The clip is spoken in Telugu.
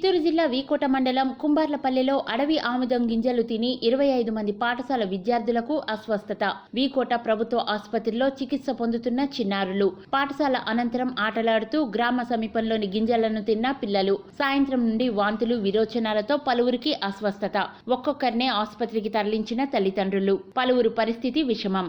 చిత్తూరు జిల్లా వీకోట మండలం కుంబార్లపల్లెలో అడవి ఆముదం గింజలు తిని ఇరవై ఐదు మంది పాఠశాల విద్యార్థులకు అస్వస్థత వీకోట ప్రభుత్వ ఆసుపత్రిలో చికిత్స పొందుతున్న చిన్నారులు పాఠశాల అనంతరం ఆటలాడుతూ గ్రామ సమీపంలోని గింజలను తిన్న పిల్లలు సాయంత్రం నుండి వాంతులు విరోచనాలతో పలువురికి అస్వస్థత ఒక్కొక్కరినే ఆసుపత్రికి తరలించిన తల్లిదండ్రులు పలువురు పరిస్థితి విషమం